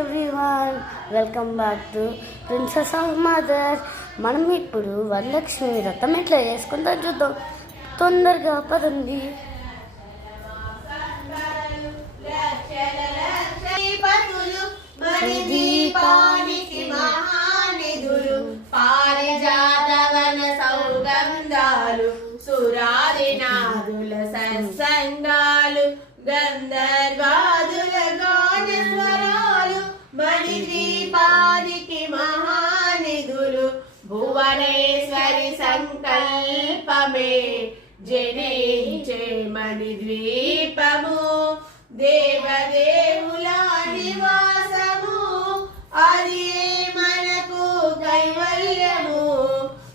Everyone, welcome back to princess of mother. మనం ఇప్పుడు వరలక్ష్మి వ్రతం ఎట్లా చేసుకుంటాం చూద్దాం. తొందరగా పదండి. దీపానికి మహానిధులు పారిజాతవన సౌగంధాలు సురాదినాదుల సత్సంగాలు గంధర్వాదుల గాన స్వరాలు మణిద్వీపానికి మహానిధులు భువనేశ్వరి సంకల్పమే జనించే మణిద్వీపము దేవదేవుల నివాసము అది మనకు కైవల్యము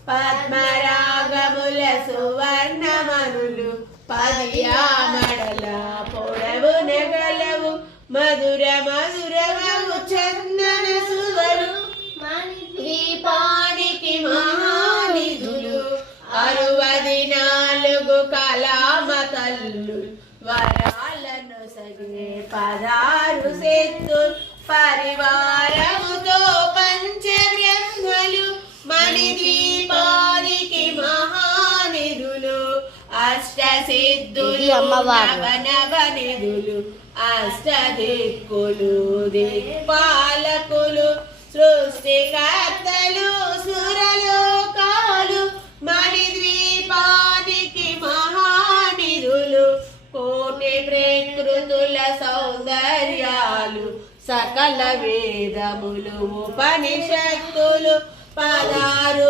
పద్మరాగముల సువర్ణమనులు పదియామడల పొడవు నగలవు మధుర మధురమగు చందన సుధలు దీపానికి మహానిధులు 64 కళామ తల్లు వరాలను సగే 16 శక్తులు పరివారముతో పంచబ్రహ్మలు మణిద్వీపానికి మహానిధులు అష్టసిద్ధులు నవనిధులు అష్టదిక్కులు దిక్పాలకులు సృష్టికర్తలు సురలోకాలు మణిద్వీపానికి మహానిధులు కోటి ప్రకృతుల సౌందర్యాలు సకల వేదములు ఉపనిషత్తులు 16